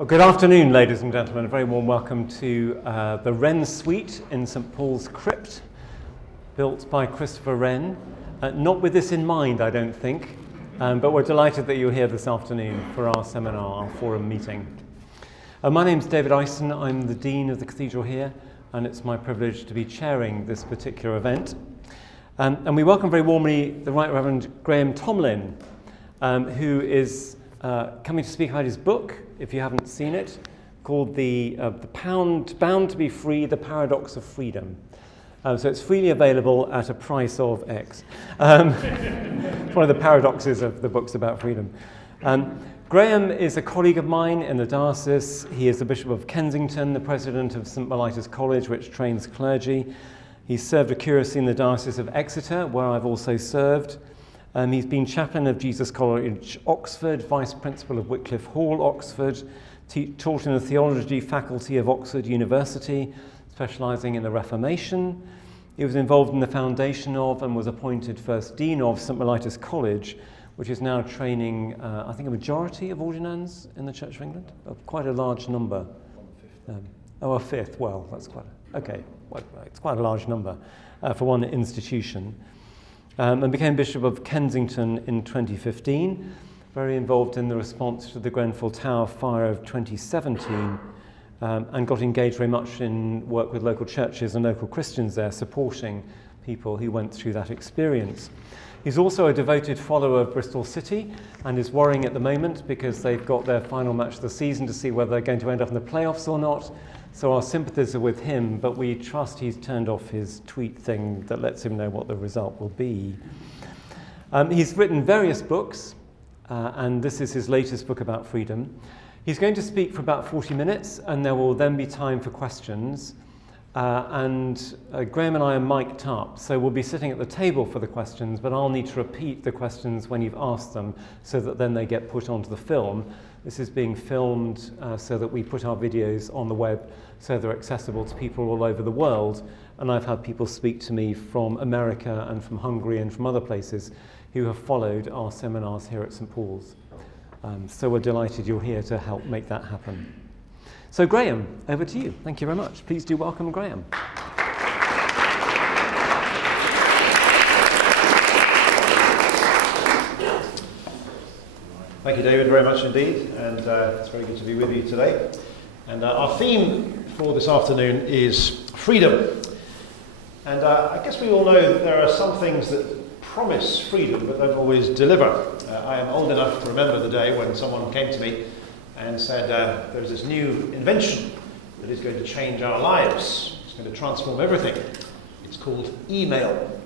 Well, good afternoon, ladies and gentlemen. A very warm welcome to the Wren Suite in St Paul's Crypt, built by Christopher Wren. Not with this in mind, I don't think, but we're delighted that you're here this afternoon for our seminar, our forum meeting. My name's David Eisen. I'm the Dean of the Cathedral here, and it's my privilege to be chairing this particular event. And we welcome very warmly the Right Reverend Graham Tomlin, who is coming to speak about his book, if you haven't seen it, called the Bound to be Free, The Paradox of Freedom. So it's freely available at a price of X. It's one of the paradoxes of the books about freedom. Graham is a colleague of mine in the diocese. He is the Bishop of Kensington, the president of St Mellitus College, which trains clergy. He's served a curacy in the Diocese of Exeter, where I've also served. He's been chaplain of Jesus College, Oxford, vice principal of Wycliffe Hall, Oxford, taught in the theology faculty of Oxford University, specialising in the Reformation. He was involved in the foundation of and was appointed first dean of St Mellitus College, which is now training, I think, a majority of ordinands in the Church of England, quite a large number. A fifth. Well, that's it's quite a large number for one institution. And became Bishop of Kensington in 2015, very involved in the response to the Grenfell Tower fire of 2017, and got engaged very much in work with local churches and local Christians there, supporting people who went through that experience. He's also a devoted follower of Bristol City and is worrying at the moment because they've got their final match of the season to see whether they're going to end up in the playoffs or not. So our sympathies are with him, but we trust he's turned off his tweet thing that lets him know what the result will be. He's written various books, and this is his latest book about freedom. He's going to speak for about 40 minutes, and there will then be time for questions. And Graham and I are mic'd up, so we'll be sitting at the table for the questions, but I'll need to repeat the questions when you've asked them so that then they get put onto the film. This is being filmed so that we put our videos on the web so they're accessible to people all over the world. And I've had people speak to me from America and from Hungary and from other places who have followed our seminars here at St Paul's. So we're delighted you're here to help make that happen. So Graham, over to you. Thank you very much. Please do welcome Graham. Thank you, David, very much indeed, and it's very good to be with you today. And our theme for this afternoon is freedom. And I guess we all know that there are some things that promise freedom but don't always deliver. I am old enough to remember the day when someone came to me and said, there's this new invention that is going to change our lives. It's going to transform everything. It's called email.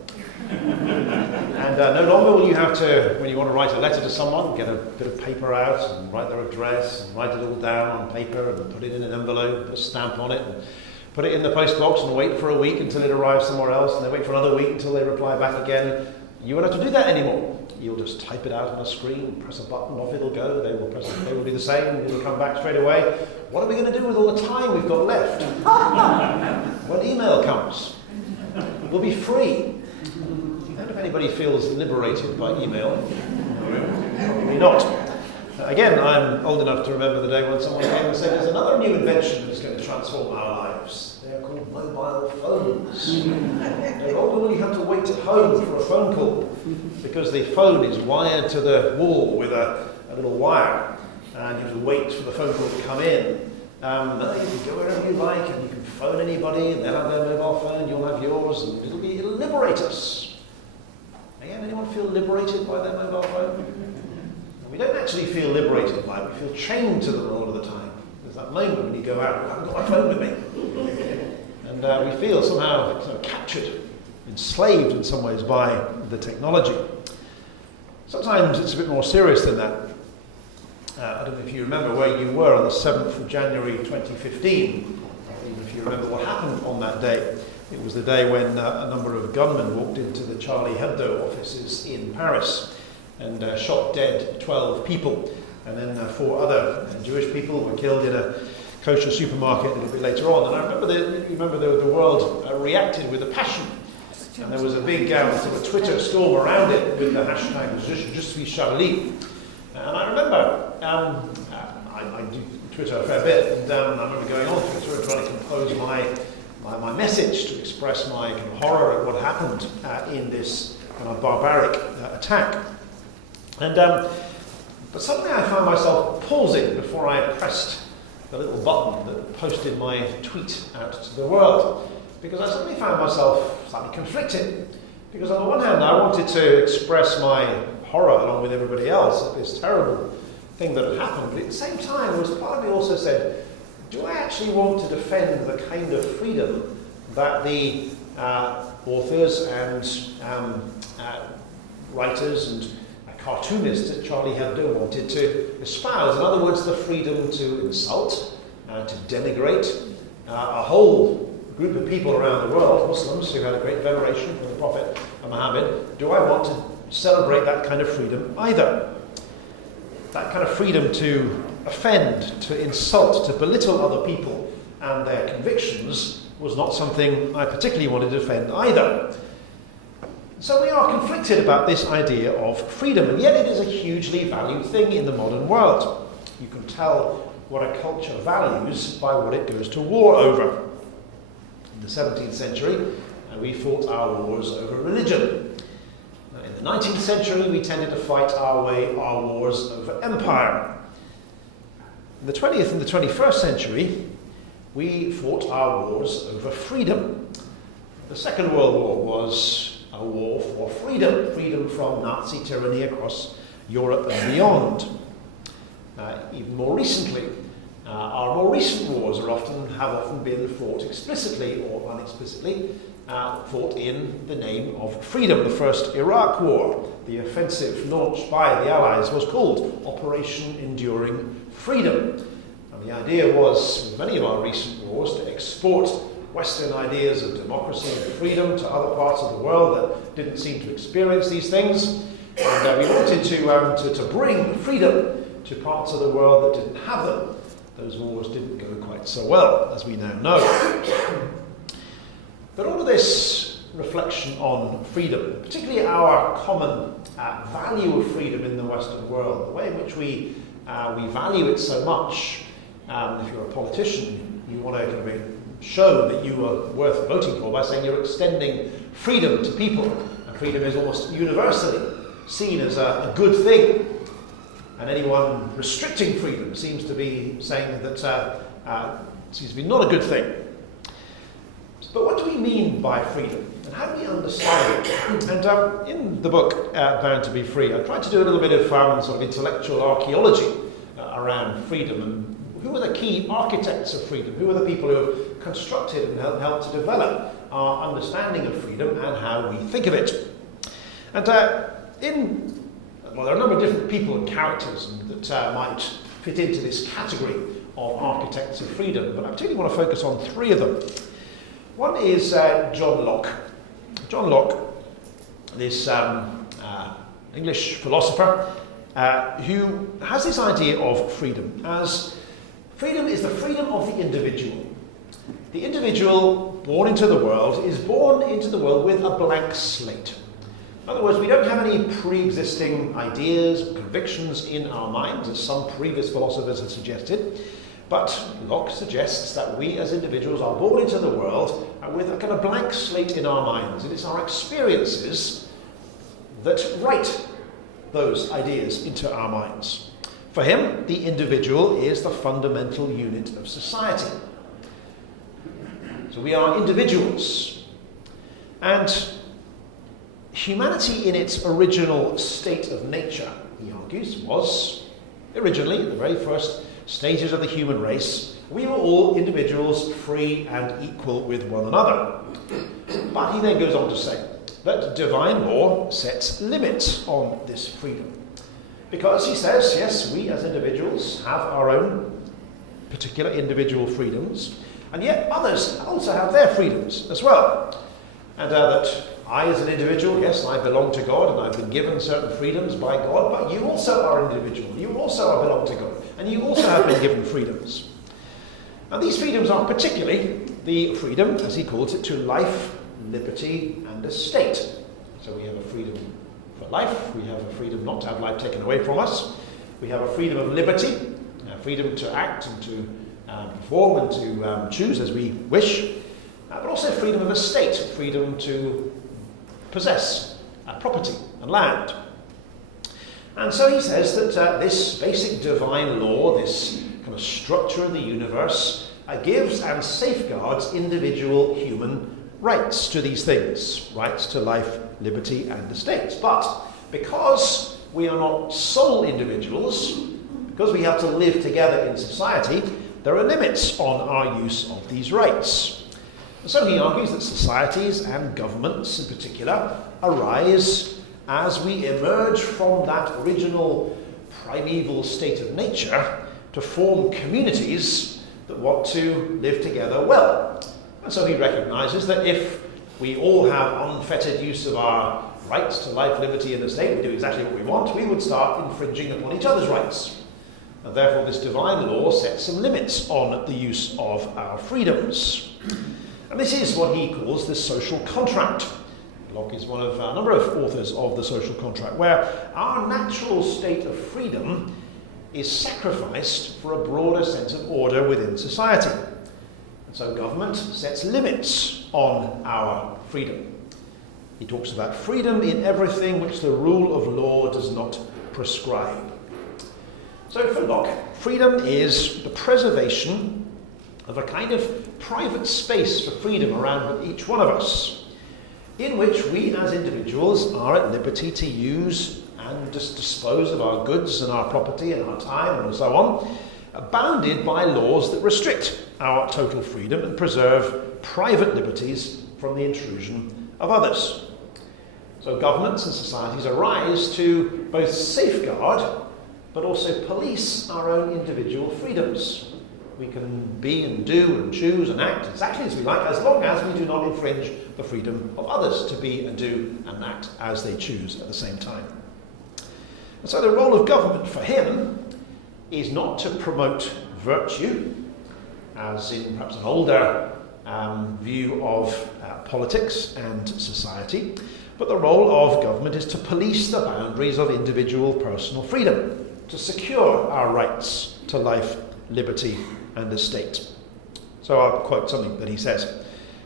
And no longer will you have to, when you want to write a letter to someone, get a bit of paper out and write their address and write it all down on paper and put it in an envelope, put a stamp on it and put it in the post box and wait for a week until it arrives somewhere else and then wait for another week until they reply back again. You won't have to do that anymore. You'll just type it out on a screen, press a button, off it'll go, they will do the same, it'll come back straight away. What are we going to do with all the time we've got left? When email comes, we'll be free. I don't know if anybody feels liberated by email. Probably not. Again, I'm old enough to remember the day when someone came and said there's another new invention that's going to transform our lives. They are called mobile phones. No longer will you have to wait at home for a phone call because the phone is wired to the wall with a little wire and you have to wait for the phone call to come in. Now you can go wherever you like and you can phone anybody and they'll have their mobile phone, you'll have yours, and it'll liberate us. Again, anyone feel liberated by their mobile phone? We don't actually feel liberated by it, we feel chained to them all of the time. There's that moment when you go out, I haven't got my phone with me. And we feel somehow sort of captured, enslaved in some ways by the technology. Sometimes it's a bit more serious than that. I don't know if you remember where you were on the 7th of January 2015, or even if you remember what happened on that day. It was the day when a number of gunmen walked into the Charlie Hebdo offices in Paris and shot dead 12 people. And then 4 other Jewish people were killed in a kosher supermarket a little bit later on. And I remember the world reacted with a passion. And there was a big sort of Twitter storm around it with the hashtag Je suis Charlie. And I remember I Twitter a fair bit, and I remember going on Twitter and trying to compose my message to express my kind of horror at what happened in this kind of barbaric attack. And but suddenly I found myself pausing before I pressed the little button that posted my tweet out to the world, because I suddenly found myself slightly conflicted. Because on the one hand, I wanted to express my horror along with everybody else at this terrible thing that had happened, but at the same time, was part of me also said, do I actually want to defend the kind of freedom that the authors and writers and cartoonists at Charlie Hebdo wanted to espouse? In other words, the freedom to insult, to denigrate a whole group of people around the world, Muslims who had a great veneration for the Prophet Muhammad. Do I want to celebrate that kind of freedom either? That kind of freedom to offend, to insult, to belittle other people and their convictions was not something I particularly wanted to defend either. So we are conflicted about this idea of freedom, and yet it is a hugely valued thing in the modern world. You can tell what a culture values by what it goes to war over. In the 17th century, we fought our wars over religion. In the 19th century, we tended to fight our wars over empire. In the 20th and the 21st century, we fought our wars over freedom. The Second World War was a war for freedom, freedom from Nazi tyranny across Europe and beyond. Even more recently, our more recent wars have often been fought explicitly or unexplicitly, fought in the name of freedom. The first Iraq War, the offensive launched by the Allies, was called Operation Enduring Freedom. And the idea was, with many of our recent wars, to export Western ideas of democracy and freedom to other parts of the world that didn't seem to experience these things. And we wanted to bring freedom to parts of the world that didn't have them. Those wars didn't go quite so well, as we now know. But all of this reflection on freedom, particularly our common value of freedom in the Western world, the way in which we value it so much. If you're a politician, you want to kind of show that you are worth voting for by saying you're extending freedom to people. And freedom is almost universally seen as a good thing. And anyone restricting freedom seems to be saying that seems to be not a good thing. But what do we mean by freedom? And how do we understand it? And in the book, Bound to be Free, I tried to do a little bit of sort of intellectual archaeology around freedom, and who are the key architects of freedom? Who are the people who have constructed and helped to develop our understanding of freedom and how we think of it? And well, there are a number of different people and characters that might fit into this category of architects of freedom, but I particularly want to focus on three of them. One is John Locke. John Locke, this English philosopher, who has this idea of freedom as freedom is the freedom of the individual. The individual born into the world is born into the world with a blank slate. In other words, we don't have any pre-existing ideas, convictions in our minds, as some previous philosophers have suggested. But Locke suggests that we as individuals are born into the world with a kind of blank slate in our minds. It is our experiences that write those ideas into our minds. For him, the individual is the fundamental unit of society. So we are individuals. And humanity in its original state of nature, he argues, was originally, the very first stages of the human race, we were all individuals free and equal with one another. But he then goes on to say that divine law sets limits on this freedom. Because he says, yes, we as individuals have our own particular individual freedoms, and yet others also have their freedoms as well. And that I as an individual, yes, I belong to God and I've been given certain freedoms by God, but you also are an individual. You also belong to God and you also have been given freedoms. And these freedoms are particularly the freedom, as he calls it, to life, liberty and estate. So we have a freedom for life, we have a freedom not to have life taken away from us, we have a freedom of liberty, freedom to act and to perform and to choose as we wish, but also freedom of estate, freedom to possess property and land. And so he says that this basic divine law, this kind of structure of the universe, gives and safeguards individual human rights to these things, rights to life, liberty, and estate. But because we are not sole individuals, because we have to live together in society, there are limits on our use of these rights. And so he argues that societies and governments in particular arise as we emerge from that original primeval state of nature to form communities that want to live together well. And so he recognises that if we all have unfettered use of our rights to life, liberty, and estate, we do exactly what we want, we would start infringing upon each other's rights. And therefore this divine law sets some limits on the use of our freedoms. And this is what he calls the social contract. Locke is one of a number of authors of the social contract, where our natural state of freedom is sacrificed for a broader sense of order within society. And so government sets limits on our freedom. He talks about freedom in everything which the rule of law does not prescribe. So for Locke, freedom is the preservation of a kind of private space for freedom around each one of us, in which we as individuals are at liberty to use and just dispose of our goods and our property and our time and so on, bounded by laws that restrict our total freedom and preserve private liberties from the intrusion of others. So governments and societies arise to both safeguard but also police our own individual freedoms. We can be and do and choose and act exactly as we like, as long as we do not infringe the freedom of others to be and do and act as they choose at the same time. And so the role of government for him is not to promote virtue, as in perhaps an older view of politics and society, but the role of government is to police the boundaries of individual personal freedom, to secure our rights to life, liberty, and estate. So I'll quote something that he says.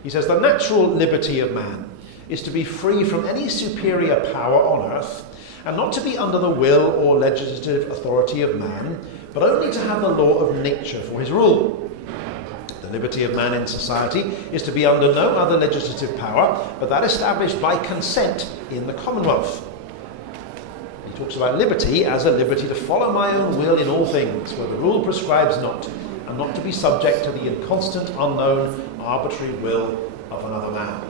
He says, "The natural liberty of man is to be free from any superior power on earth, and not to be under the will or legislative authority of man, but only to have the law of nature for his rule. The liberty of man in society is to be under no other legislative power, but that established by consent in the Commonwealth." He talks about liberty as a liberty to follow my own will in all things, where the rule prescribes not, and not to be subject to the inconstant, unknown, arbitrary will of another man.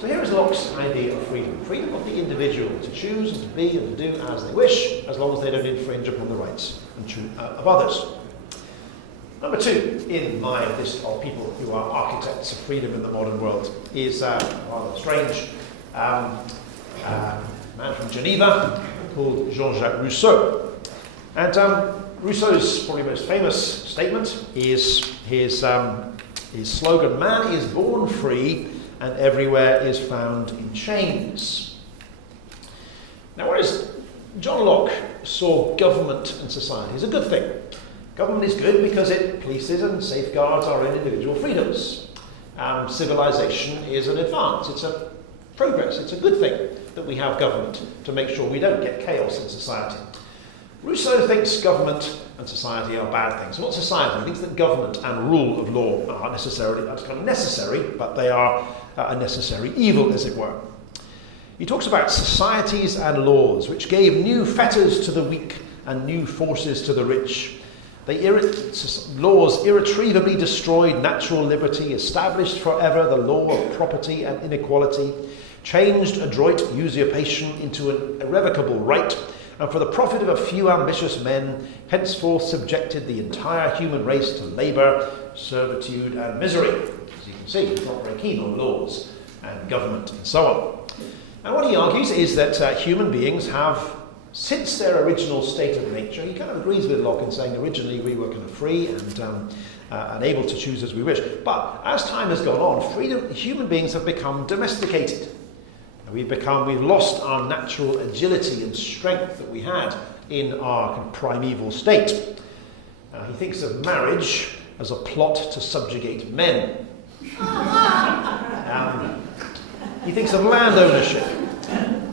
So here is Locke's idea of freedom. Freedom of the individual to choose and to be and to do as they wish, as long as they don't infringe upon the rights of others. Number two in my list of people who are architects of freedom in the modern world is a rather strange man from Geneva called Jean-Jacques Rousseau. And Rousseau's probably most famous statement is his slogan, "Man is born free and everywhere is found in chains." Now, whereas John Locke saw government and society as a good thing. Government is good because it polices and safeguards our own individual freedoms. Civilization is an advance, it's a progress, it's a good thing that we have government to make sure we don't get chaos in society. Rousseau thinks government and society are bad things. Not society, he thinks that government and rule of law are necessarily, that's kind of necessary, but they are a necessary evil, as it were. He talks about societies and laws which gave new fetters to the weak and new forces to the rich. Laws irretrievably destroyed natural liberty, established forever the law of property and inequality, changed adroit usurpation into an irrevocable right, and for the profit of a few ambitious men, henceforth subjected the entire human race to labour, servitude, and misery. As you can see, he's not very keen on laws and government and so on. And what he argues is that human beings have, since their original state of nature, he kind of agrees with Locke in saying originally we were kind of free and able to choose as we wish. But as time has gone on, human beings have become domesticated. We've lost our natural agility and strength that we had in our primeval state. He thinks of marriage as a plot to subjugate men. He thinks of land ownership.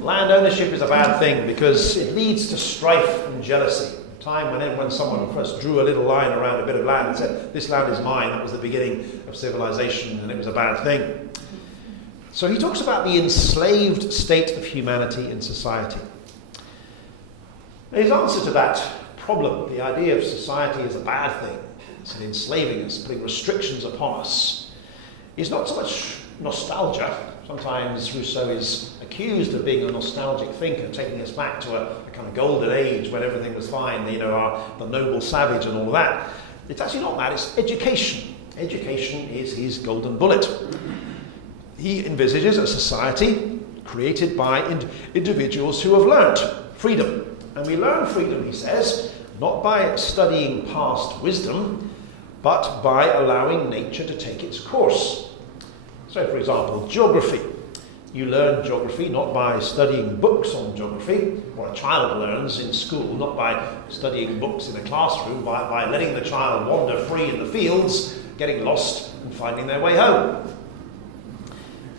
Land ownership is a bad thing because it leads to strife and jealousy. A time when someone first drew a little line around a bit of land and said, this land is mine, that was the beginning of civilization, and it was a bad thing. So he talks about the enslaved state of humanity in society. His answer to that problem, the idea of society as a bad thing, it's enslaving us, putting restrictions upon us, is not so much nostalgia. Sometimes Rousseau is accused of being a nostalgic thinker, taking us back to a kind of golden age when everything was fine, the noble savage and all of that. It's actually not that, it's education. Education is his golden bullet. He envisages a society created by individuals who have learnt freedom. And we learn freedom, he says, not by studying past wisdom, but by allowing nature to take its course. So, for example, geography. You learn geography not by studying books on geography, or a child learns in school, not by studying books in a classroom, by letting the child wander free in the fields, getting lost and finding their way home.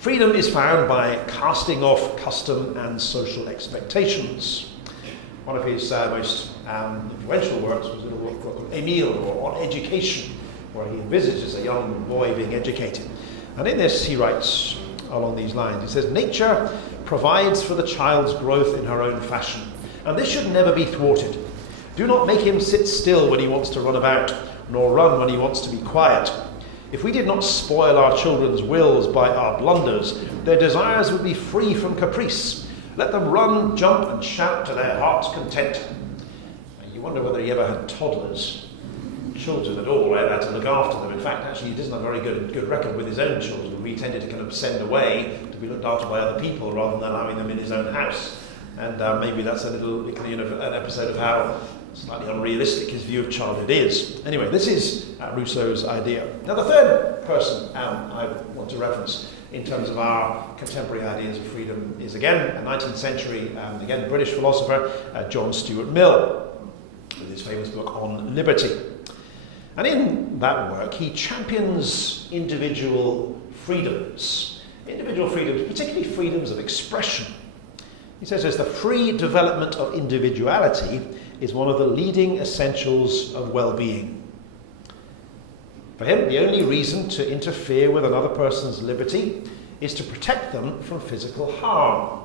Freedom is found by casting off custom and social expectations. One of his most influential works was a little work called Emile, or On Education, where he envisages a young boy being educated. And in this he writes along these lines, he says, nature provides for the child's growth in her own fashion, and this should never be thwarted. Do not make him sit still when he wants to run about, nor run when he wants to be quiet. If we did not spoil our children's wills by our blunders, their desires would be free from caprice. Let them run, jump, and shout to their heart's content. And you wonder whether he ever had toddlers, children at all, right, to look after them. In fact, actually, he doesn't have a very good record with his own children. We tended to kind of send away to be looked after by other people rather than allowing them in his own house. And maybe that's a little, an episode of how slightly unrealistic his view of childhood is. Anyway, this is Rousseau's idea. Now, the third person I want to reference in terms of our contemporary ideas of freedom is, again, a 19th century, again, British philosopher, John Stuart Mill, with his famous book on liberty. And in that work, he champions individual freedoms, particularly freedoms of expression. He says the free development of individuality is one of the leading essentials of well-being. For him, the only reason to interfere with another person's liberty is to protect them from physical harm.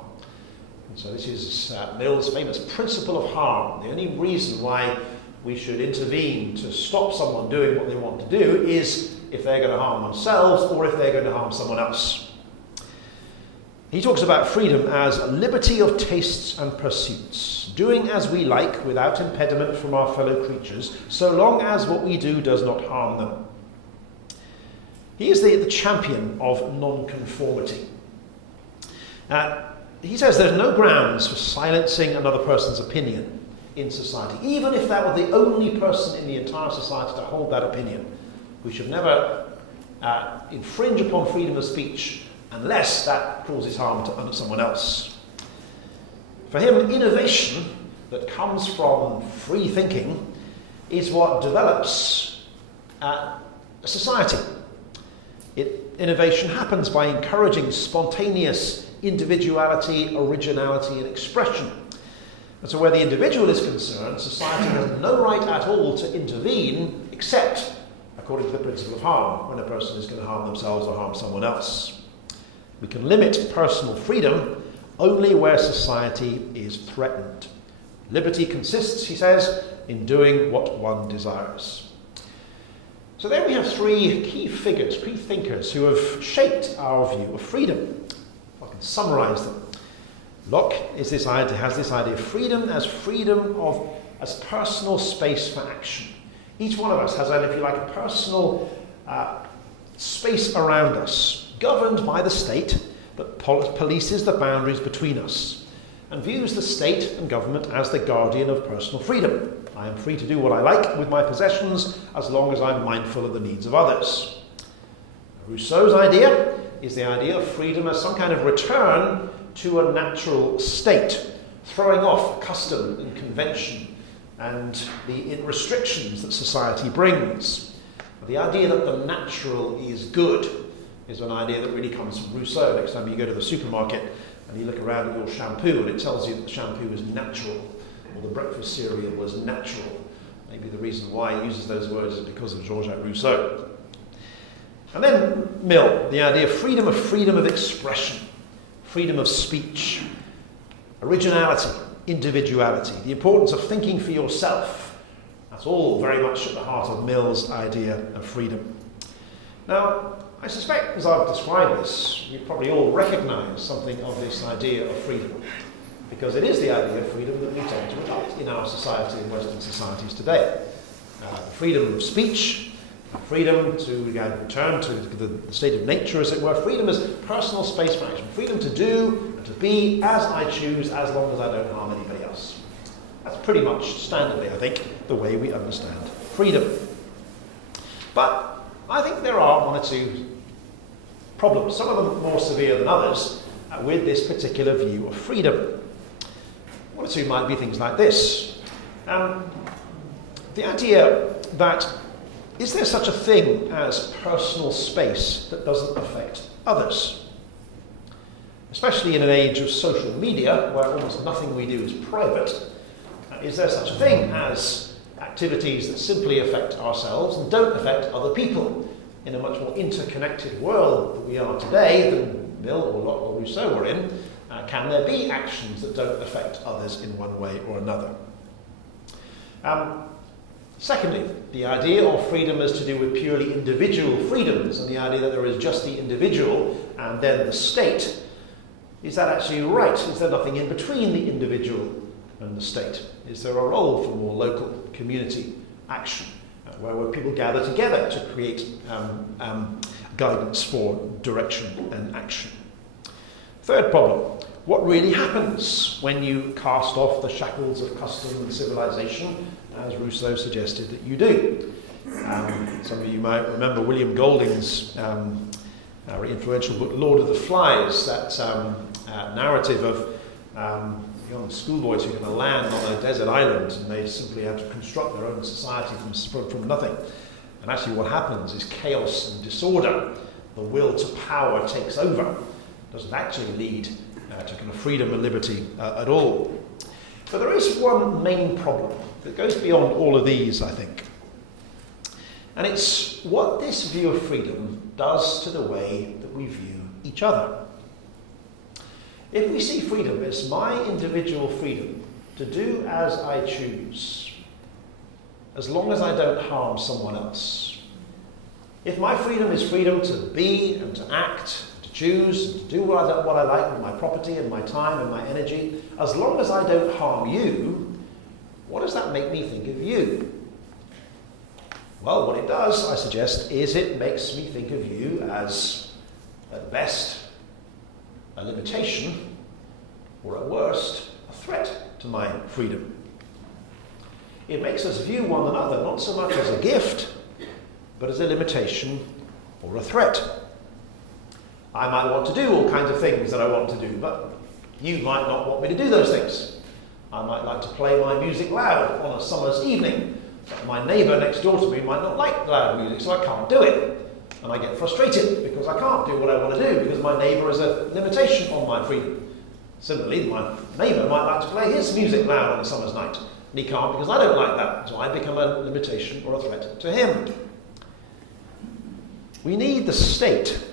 And so this is Mill's famous principle of harm. The only reason why we should intervene to stop someone doing what they want to do is if they're going to harm themselves or if they're going to harm someone else. He talks about freedom as a liberty of tastes and pursuits, doing as we like without impediment from our fellow creatures, so long as what we do does not harm them. He is the champion of nonconformity. He says there's no grounds for silencing another person's opinion in society, even if that were the only person in the entire society to hold that opinion. We should never infringe upon freedom of speech unless that causes harm to someone else. For him, innovation that comes from free thinking is what develops a society. Innovation happens by encouraging spontaneous individuality, originality, and expression. And so where the individual is concerned, society has no right at all to intervene except according to the principle of harm, when a person is going to harm themselves or harm someone else. We can limit personal freedom only where society is threatened. Liberty consists, he says, in doing what one desires. So there we have three key figures, key thinkers who have shaped our view of freedom. If I can summarize them. Locke has this idea of freedom as personal space for action. Each one of us has, if you like, a personal space around us, governed by the state, that polices the boundaries between us, and views the state and government as the guardian of personal freedom. I am free to do what I like with my possessions, as long as I'm mindful of the needs of others. Rousseau's idea is the idea of freedom as some kind of return to a natural state, throwing off custom and convention, and the restrictions that society brings. The idea that the natural is good is an idea that really comes from Rousseau. Next time you go to the supermarket and you look around at your shampoo and it tells you that the shampoo is natural, or the breakfast cereal was natural. Maybe the reason why he uses those words is because of Jean-Jacques Rousseau. And then Mill, the idea of freedom of expression, freedom of speech, originality, individuality, the importance of thinking for yourself. That's all very much at the heart of Mill's idea of freedom. Now, I suspect as I've described this, you probably all recognise something of this idea of freedom, because it is the idea of freedom that we tend to adopt in our society and Western societies today. Freedom of speech, freedom to return to the state of nature, as it were, freedom as personal space for action, freedom to do and to be as I choose, as long as I don't harm anybody else. That's pretty much standardly, I think, the way we understand freedom. But I think there are one or two problems, some of them more severe than others, with this particular view of freedom. One or two might be things like this. The idea that is there such a thing as personal space that doesn't affect others? Especially in an age of social media, where almost nothing we do is private, is there such a thing as activities that simply affect ourselves and don't affect other people? In a much more interconnected world that we are today than Mill or Locke or Rousseau were in, can there be actions that don't affect others in one way or another? Secondly, the idea of freedom is to do with purely individual freedoms, and the idea that there is just the individual and then the state. Is that actually right? Is there nothing in between the individual and the state? Is there a role for more local community action, where people gather together to create guidance for direction and action? Third problem, what really happens when you cast off the shackles of custom and civilization, as Rousseau suggested that you do? Some of you might remember William Golding's very influential book, Lord of the Flies, that narrative of young schoolboys who are going to land on a desert island, and they simply have to construct their own society from nothing. And actually what happens is chaos and disorder. The will to power takes over. It doesn't actually lead to kind of freedom and liberty at all. But there is one main problem that goes beyond all of these, I think. And it's what this view of freedom does to the way that we view each other. If we see freedom as my individual freedom to do as I choose, as long as I don't harm someone else, if my freedom is freedom to be and to act, to choose, and to do what I like with my property and my time and my energy, as long as I don't harm you, what does that make me think of you? Well, what it does, I suggest, is it makes me think of you as, at best, a limitation, or at worst, a threat to my freedom. It makes us view one another not so much as a gift, but as a limitation or a threat. I might want to do all kinds of things that I want to do, but you might not want me to do those things. I might like to play my music loud on a summer's evening, but my neighbour next door to me might not like loud music, so I can't do it. And I get frustrated because I can't do what I want to do because my neighbour is a limitation on my freedom. Similarly, my neighbour might like to play his music loud on a summer's night, and he can't because I don't like that, so I become a limitation or a threat to him. We need the state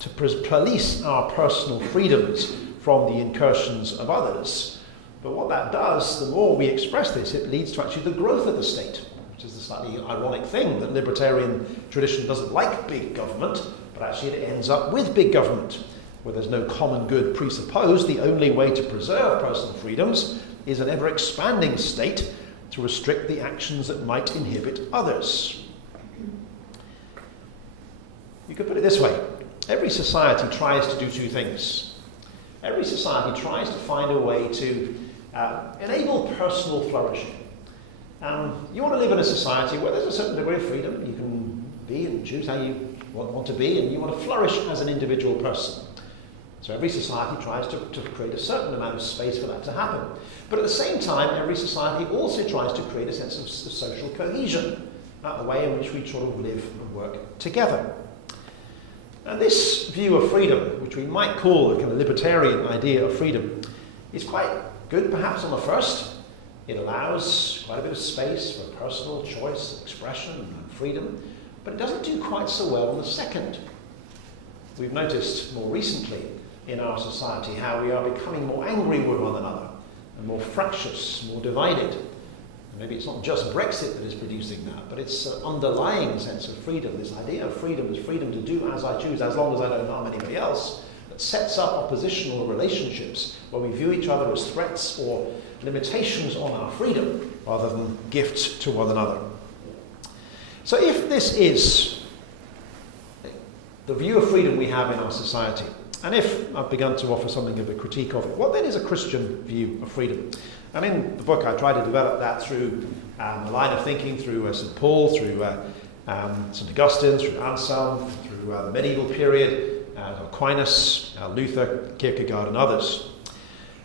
to police our personal freedoms from the incursions of others. But what that does, the more we express this, it leads to actually the growth of the state, which is the slightly ironic thing that libertarian tradition doesn't like big government, but actually it ends up with big government. Where there's no common good presupposed, the only way to preserve personal freedoms is an ever-expanding state to restrict the actions that might inhibit others. You could put it this way. Every society tries to do two things. Every society tries to find a way to enable personal flourishing. You want to live in a society where there's a certain degree of freedom. You can be and choose how you want to be, and you want to flourish as an individual person. So every society tries to create a certain amount of space for that to happen. But at the same time, every society also tries to create a sense of social cohesion, the way in which we sort of live and work together. And this view of freedom, which we might call the kind of libertarian idea of freedom, is quite good perhaps on the first. It allows quite a bit of space for personal choice, expression, and freedom, but it doesn't do quite so well on the second. We've noticed more recently in our society how we are becoming more angry with one another and more fractious, more divided. And maybe it's not just Brexit that is producing that, but it's an underlying sense of freedom. This idea of freedom is freedom to do as I choose, as long as I don't harm anybody else, that sets up oppositional relationships where we view each other as threats or limitations on our freedom rather than gifts to one another. So if this is the view of freedom we have in our society, and if I've begun to offer something of a critique of it, what then is a Christian view of freedom? And in the book I try to develop that through a line of thinking, through St. Paul, through St. Augustine, through Anselm, through the medieval period, Aquinas, Luther, Kierkegaard and others.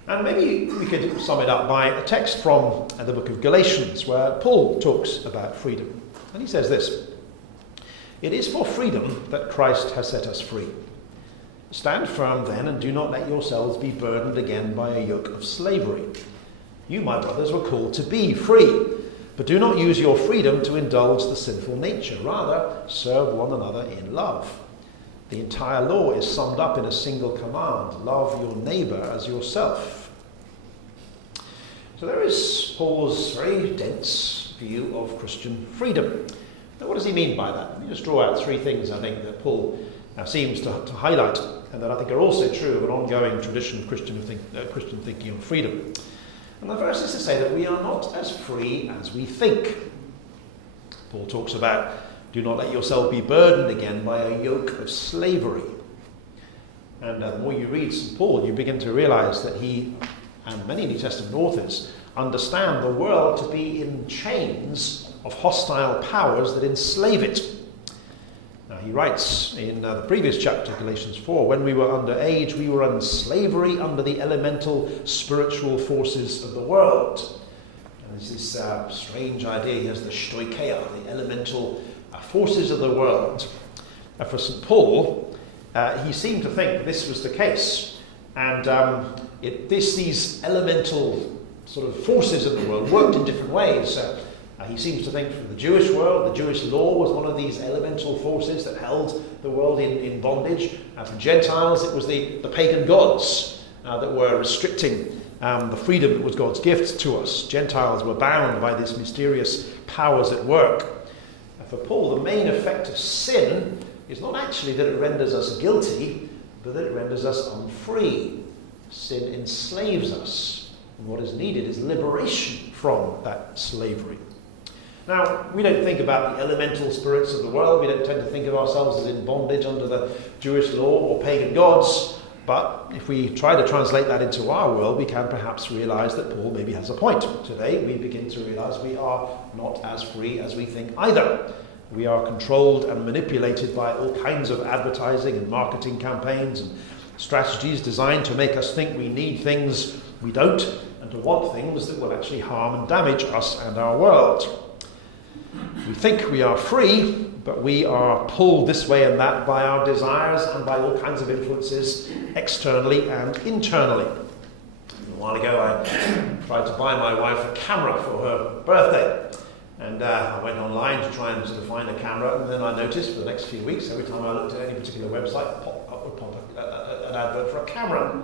And maybe we could sum it up by a text from the book of Galatians where Paul talks about freedom. And he says this: "It is for freedom that Christ has set us free. Stand firm then, and do not let yourselves be burdened again by a yoke of slavery. You, my brothers, were called to be free, but do not use your freedom to indulge the sinful nature. Rather, serve one another in love. The entire law is summed up in a single command: love your neighbour as yourself." So there is Paul's very dense view of Christian freedom. Now, what does he mean by that? Let me just draw out three things I think that Paul seems to highlight, and that I think are also true of an ongoing tradition of Christian thinking on freedom. And the first is to say that we are not as free as we think. Paul talks about, do not let yourself be burdened again by a yoke of slavery. And the more you read St. Paul, you begin to realize that he and many New Testament authors understand the world to be in chains of hostile powers that enslave it. Now, he writes in the previous chapter, Galatians 4, "When we were under age, we were in slavery under the elemental spiritual forces of the world." And there's this strange idea, he has the stoicheia, the elemental forces of the world. For St. Paul, he seemed to think this was the case. And these elemental sort of forces of the world worked in different ways. He seems to think from the Jewish world, the Jewish law was one of these elemental forces that held the world in bondage. For Gentiles, it was the pagan gods that were restricting the freedom that was God's gift to us. Gentiles were bound by these mysterious powers at work. For Paul, the main effect of sin is not actually that it renders us guilty, but that it renders us unfree. Sin enslaves us, and what is needed is liberation from that slavery. Now, we don't think about the elemental spirits of the world. We don't tend to think of ourselves as in bondage under the Jewish law or pagan gods. But if we try to translate that into our world, we can perhaps realize that Paul maybe has a point. Today, we begin to realize we are not as free as we think either. We are controlled and manipulated by all kinds of advertising and marketing campaigns and strategies designed to make us think we need things we don't, and to want things that will actually harm and damage us and our world. We think we are free, but we are pulled this way and that by our desires and by all kinds of influences externally and internally. A while ago I tried to buy my wife a camera for her birthday, and I went online to try and sort of find a camera, and then I noticed for the next few weeks, every time I looked at any particular website, would pop an advert for a camera.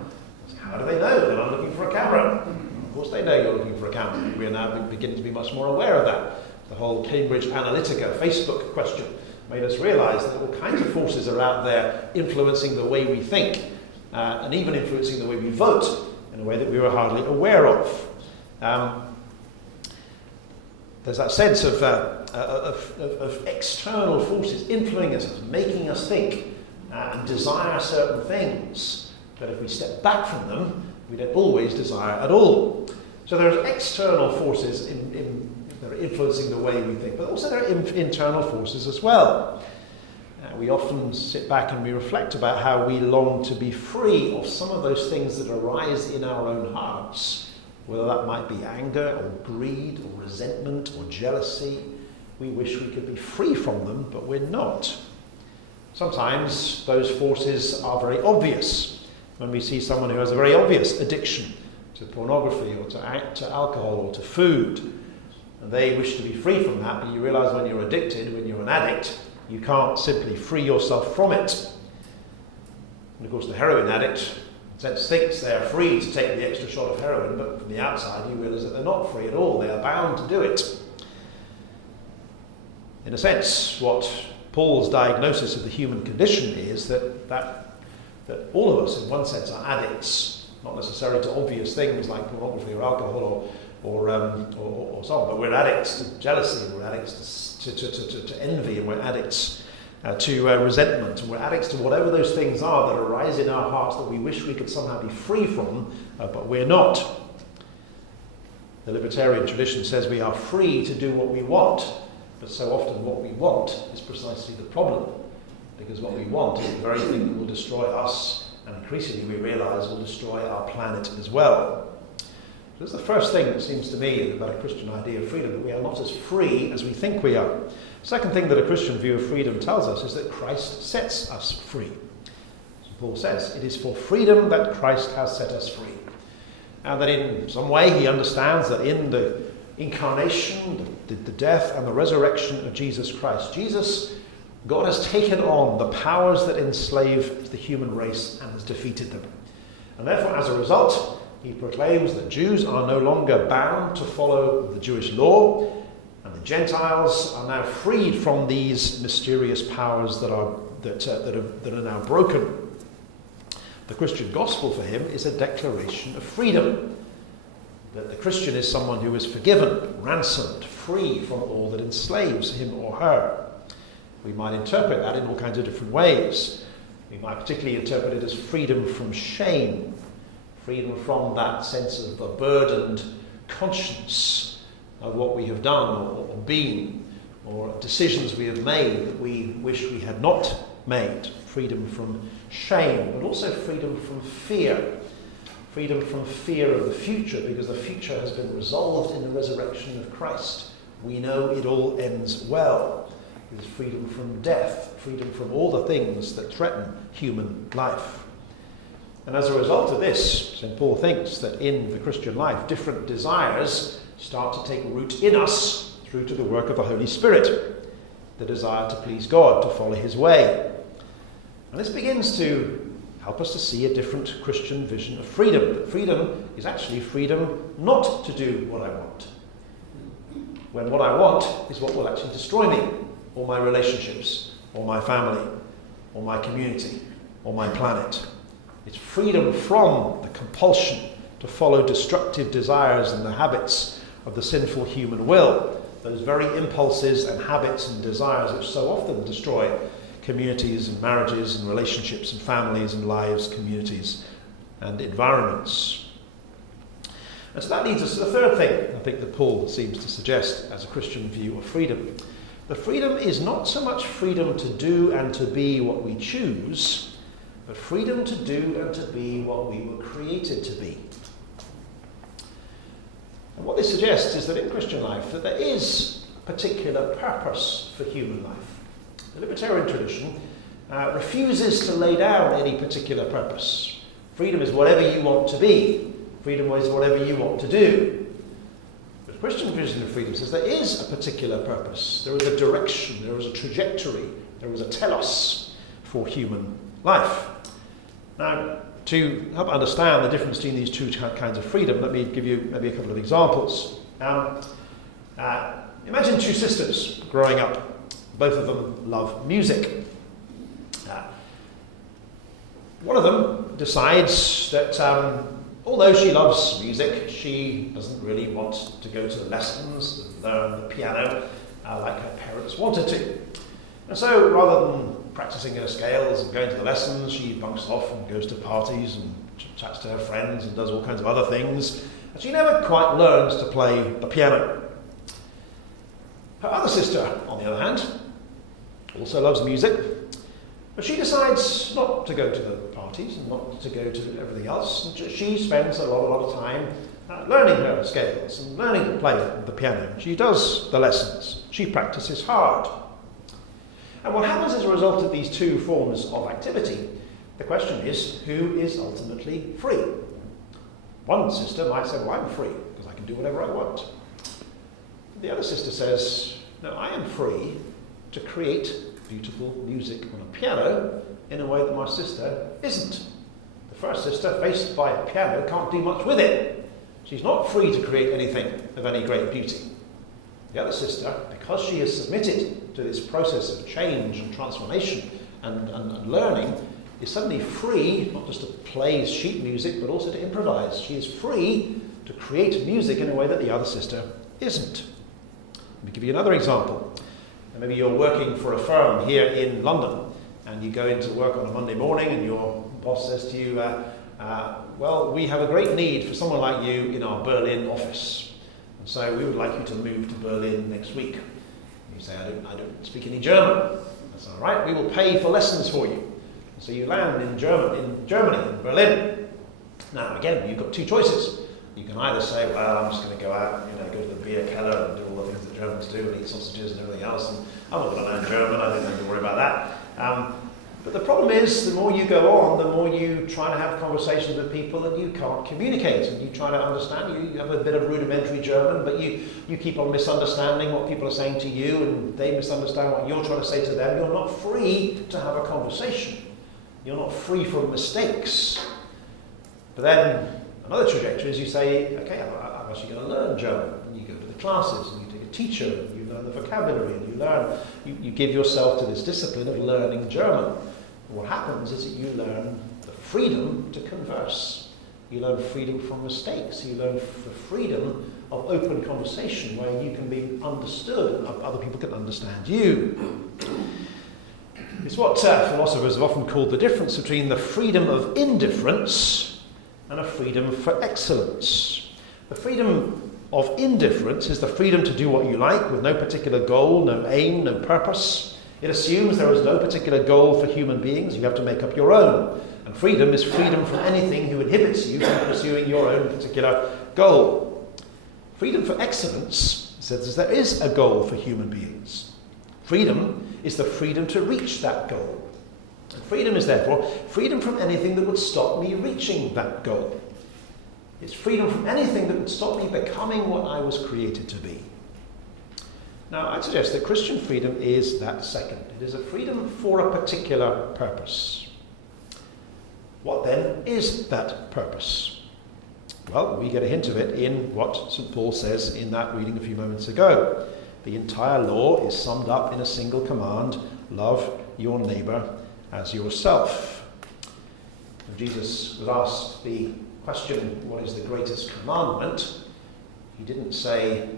How do they know that I'm looking for a camera? Of course they know you're looking for a camera. We are now beginning to be much more aware of that. The whole Cambridge Analytica Facebook question made us realise that all kinds of forces are out there influencing the way we think, and even influencing the way we vote in a way that we were hardly aware of. There's that sense of external forces influencing us, making us think and desire certain things. But if we step back from them, we don't always desire at all. So there are external forces that are influencing the way we think, but also there are internal forces as well. we often sit back and we reflect about how we long to be free of some of those things that arise in our own hearts, whether that might be anger or greed or resentment or jealousy. We wish we could be free from them, but we're not. Sometimes those forces are very obvious. When we see someone who has a very obvious addiction to pornography or to alcohol or to food, and they wish to be free from that, but you realise when you're addicted, when you're an addict, you can't simply free yourself from it. And of course the heroin addict thinks they're free to take the extra shot of heroin, but from the outside you realise that they're not free at all. They are bound to do it. In a sense, what Paul's diagnosis of the human condition is that all of us, in one sense, are addicts, not necessarily to obvious things like pornography or alcohol or so on, but we're addicts to jealousy, we're addicts to envy, and we're addicts to resentment, and we're addicts to whatever those things are that arise in our hearts that we wish we could somehow be free from, but we're not. The libertarian tradition says we are free to do what we want, but so often what we want is precisely the problem, because what we want is the very thing that will destroy us, and increasingly we realise will destroy our planet as well. So that's the first thing that seems to me about a Christian idea of freedom, that we are not as free as we think we are. Second thing that a Christian view of freedom tells us is that Christ sets us free. As Paul says, it is for freedom that Christ has set us free. And that in some way he understands that in the incarnation, the death and the resurrection of Jesus Christ, God has taken on the powers that enslave the human race and has defeated them. And therefore, as a result, he proclaims that Jews are no longer bound to follow the Jewish law, and the Gentiles are now freed from these mysterious powers that are now broken. The Christian gospel for him is a declaration of freedom. That the Christian is someone who is forgiven, ransomed, free from all that enslaves him or her. We might interpret that in all kinds of different ways. We might particularly interpret it as freedom from shame, freedom from that sense of a burdened conscience of what we have done or been, or decisions we have made that we wish we had not made. Freedom from shame, but also freedom from fear. Freedom from fear of the future, because the future has been resolved in the resurrection of Christ. We know it all ends well. It is freedom from death, freedom from all the things that threaten human life. And as a result of this, St. Paul thinks that in the Christian life, different desires start to take root in us through to the work of the Holy Spirit. The desire to please God, to follow his way. And this begins to help us to see a different Christian vision of freedom. That freedom is actually freedom not to do what I want. When what I want is what will actually destroy me, or my relationships, or my family, or my community, or my planet. It's freedom from the compulsion to follow destructive desires and the habits of the sinful human will, those very impulses and habits and desires which so often destroy communities and marriages and relationships and families and lives, communities and environments. And so that leads us to the third thing I think that Paul seems to suggest as a Christian view of freedom. The freedom is not so much freedom to do and to be what we choose, but freedom to do and to be what we were created to be. And what this suggests is that in Christian life that there is a particular purpose for human life. The libertarian tradition refuses to lay down any particular purpose. Freedom is whatever you want to be. Freedom is whatever you want to do. But the Christian vision of freedom says there is a particular purpose. There is a direction, there is a trajectory, there is a telos for human life. Now, to help understand the difference between these two kinds of freedom, let me give you maybe a couple of examples. Imagine two sisters growing up. Both of them love music. One of them decides that although she loves music, she doesn't really want to go to lessons and learn the piano like her parents wanted to. And so rather than practicing her scales and going to the lessons, she bunks off and goes to parties and chats to her friends and does all kinds of other things. And she never quite learns to play the piano. Her other sister, on the other hand, also loves music, But she decides not to go to the parties and not to go to everything else. And she spends a lot of time learning her scales and learning to play the piano. She does the lessons. She practices hard. And what happens as a result of these two forms of activity, the question is, who is ultimately free? One sister might say, well, I'm free because I can do whatever I want. The other sister says, no, I am free to create beautiful music on a piano in a way that my sister isn't. The first sister, faced by a piano, can't do much with it. She's not free to create anything of any great beauty. The other sister, because she has submitted to this process of change and transformation and learning, is suddenly free not just to play sheet music but also to improvise. She is free to create music in a way that the other sister isn't. Let me give you another example. Maybe you're working for a firm here in London and you go into work on a Monday morning and your boss says to you, well, we have a great need for someone like you in our Berlin office. And so we would like you to move to Berlin next week. And you say, I don't speak any German. That's all right, we will pay for lessons for you. And so you land in Germany, in Berlin. Now, again, you've got two choices. You can either say, well, I'm just going to go out and go to the beer keller and do all the things that Germans do and eat sausages and everything else, and I'm not going to learn German, I don't have to worry about that. But the problem is, the more you go on, the more you try to have conversations with people and you can't communicate, and you try to understand. You have a bit of rudimentary German, but you keep on misunderstanding what people are saying to you, and they misunderstand what you're trying to say to them. You're not free to have a conversation. You're not free from mistakes. But then another trajectory is you say, okay, I'm actually going to learn German. And you go to the classes, and you take a teacher, and you learn the vocabulary, and you give yourself to this discipline of learning German. And what happens is that you learn the freedom to converse. You learn freedom from mistakes. You learn the freedom of open conversation where you can be understood and other people can understand you. It's what philosophers have often called the difference between the freedom of indifference and a freedom for excellence. The freedom of indifference is the freedom to do what you like with no particular goal, no aim, no purpose. It assumes there is no particular goal for human beings. You have to make up your own. And freedom is freedom from anything who inhibits you from pursuing your own particular goal. Freedom for excellence says there is a goal for human beings. Freedom is the freedom to reach that goal. And freedom is therefore freedom from anything that would stop me reaching that goal. It's freedom from anything that would stop me becoming what I was created to be. Now, I'd suggest that Christian freedom is that second. It is a freedom for a particular purpose. What then is that purpose? Well, we get a hint of it in what St. Paul says in that reading a few moments ago. The entire law is summed up in a single command: love your neighbour as yourself. When Jesus was asked the question, what is the greatest commandment? He didn't say,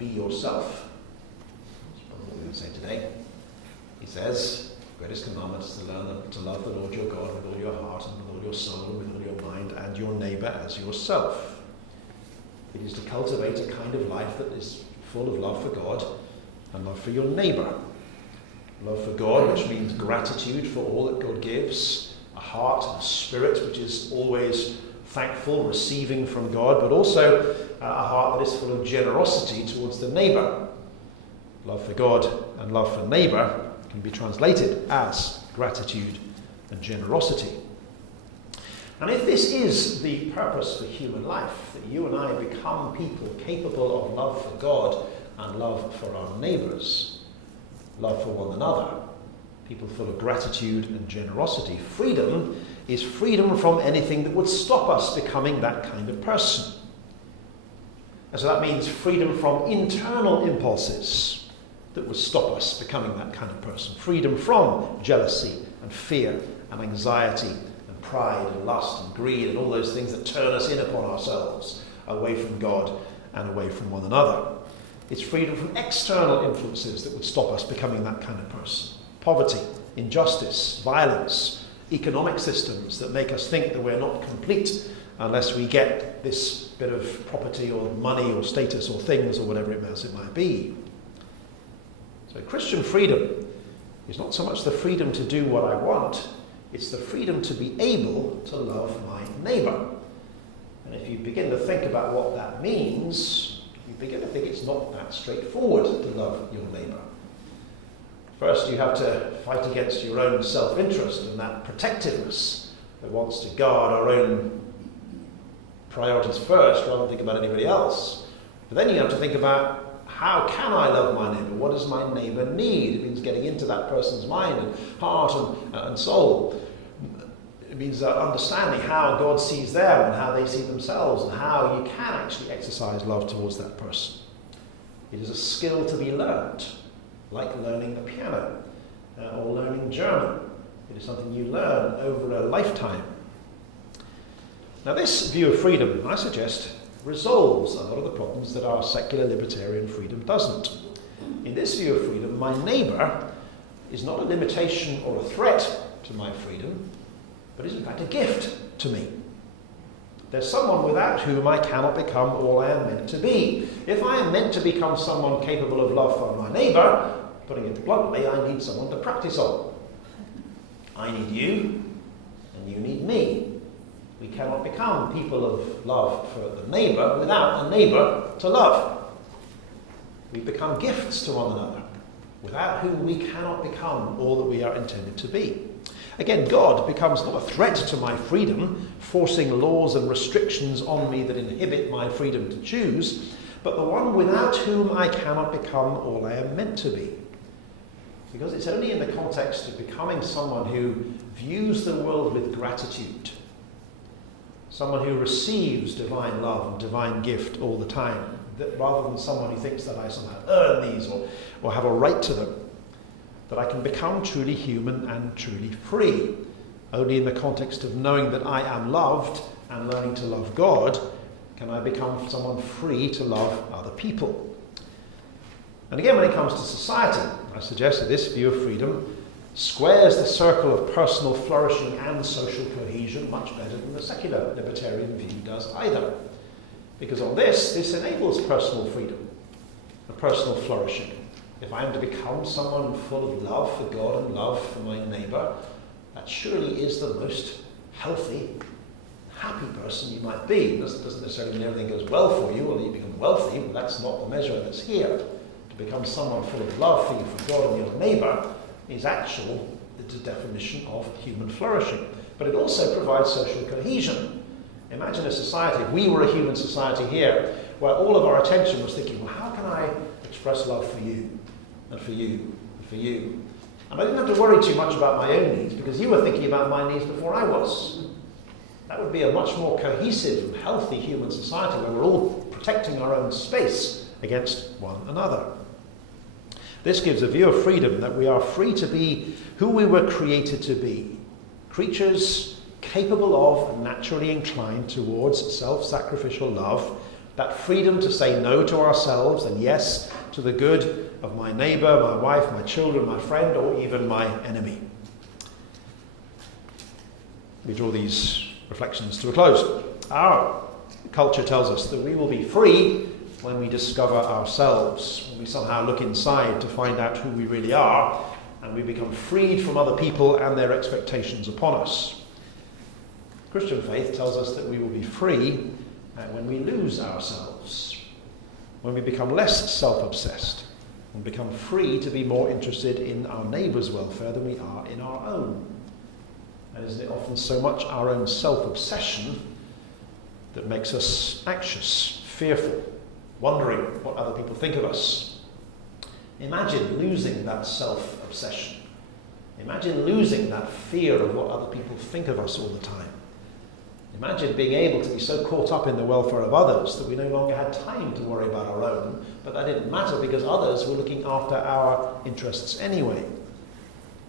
be yourself. That's probably what we would say today. He says, the greatest commandment is to learn to love the Lord your God with all your heart and with all your soul and with all your mind, and your neighbour as yourself. It is to cultivate a kind of life that is full of love for God and love for your neighbour. Love for God, which means gratitude for all that God gives, a heart and a spirit which is always thankful, receiving from God, but also a heart that is full of generosity towards the neighbour. Love for God and love for neighbour can be translated as gratitude and generosity. And if this is the purpose for human life, that you and I become people capable of love for God and love for our neighbours, love for one another, people full of gratitude and generosity, freedom is freedom from anything that would stop us becoming that kind of person. And so that means freedom from internal impulses that would stop us becoming that kind of person. Freedom from jealousy and fear and anxiety and pride and lust and greed and all those things that turn us in upon ourselves, away from God and away from one another. It's freedom from external influences that would stop us becoming that kind of person. Poverty, injustice, violence, economic systems that make us think that we're not complete unless we get this bit of property or money or status or things or whatever it might be. So Christian freedom is not so much the freedom to do what I want, it's the freedom to be able to love my neighbour. And if you begin to think about what that means, you begin to think it's not that straightforward to love your neighbour. First, you have to fight against your own self-interest and that protectiveness that wants to guard our own priorities first rather than think about anybody else. But then you have to think about, how can I love my neighbour? What does my neighbour need? It means getting into that person's mind and heart and soul. It means understanding how God sees them and how they see themselves and how you can actually exercise love towards that person. It is a skill to be learnt, like learning the piano or learning German. It is something you learn over a lifetime. Now, this view of freedom, I suggest, resolves a lot of the problems that our secular libertarian freedom doesn't. In this view of freedom, my neighbour is not a limitation or a threat to my freedom, but is in fact a gift to me. There's someone without whom I cannot become all I am meant to be. If I am meant to become someone capable of love for my neighbour, putting it bluntly, I need someone to practice on. I need you, and you need me. We cannot become people of love for the neighbour without a neighbour to love. We become gifts to one another, without whom we cannot become all that we are intended to be. Again, God becomes not a threat to my freedom, forcing laws and restrictions on me that inhibit my freedom to choose, but the one without whom I cannot become all I am meant to be. Because it's only in the context of becoming someone who views the world with gratitude, someone who receives divine love and divine gift all the time, that rather than someone who thinks that I somehow earn these or have a right to them, that I can become truly human and truly free. Only in the context of knowing that I am loved and learning to love God can I become someone free to love other people. And again, when it comes to society, I suggest that this view of freedom squares the circle of personal flourishing and social cohesion much better than the secular libertarian view does either. Because on this enables personal freedom and personal flourishing. If I am to become someone full of love for God and love for my neighbour, that surely is the most healthy, happy person you might be. It doesn't necessarily mean everything goes well for you or that you become wealthy, but that's not the measure that's here. To become someone full of love for you, for God and your neighbour, is the definition of human flourishing. But it also provides social cohesion. Imagine a society, if we were a human society here, where all of our attention was thinking, well, how can I express love for you, and for you, and for you? And I didn't have to worry too much about my own needs, because you were thinking about my needs before I was. That would be a much more cohesive and healthy human society, where we're all protecting our own space against one another. This gives a view of freedom that we are free to be who we were created to be, creatures capable of and naturally inclined towards self-sacrificial love, that freedom to say no to ourselves and yes to the good of my neighbour, my wife, my children, my friend, or even my enemy. We draw these reflections to a close. Our culture tells us that we will be free when we discover ourselves, when we somehow look inside to find out who we really are, and we become freed from other people and their expectations upon us. Christian faith tells us that we will be free when we lose ourselves, when we become less self-obsessed, and become free to be more interested in our neighbour's welfare than we are in our own. And isn't it often so much our own self-obsession that makes us anxious, fearful, wondering what other people think of us? Imagine losing that self-obsession. Imagine losing that fear of what other people think of us all the time. Imagine being able to be so caught up in the welfare of others that we no longer had time to worry about our own, but that didn't matter because others were looking after our interests anyway.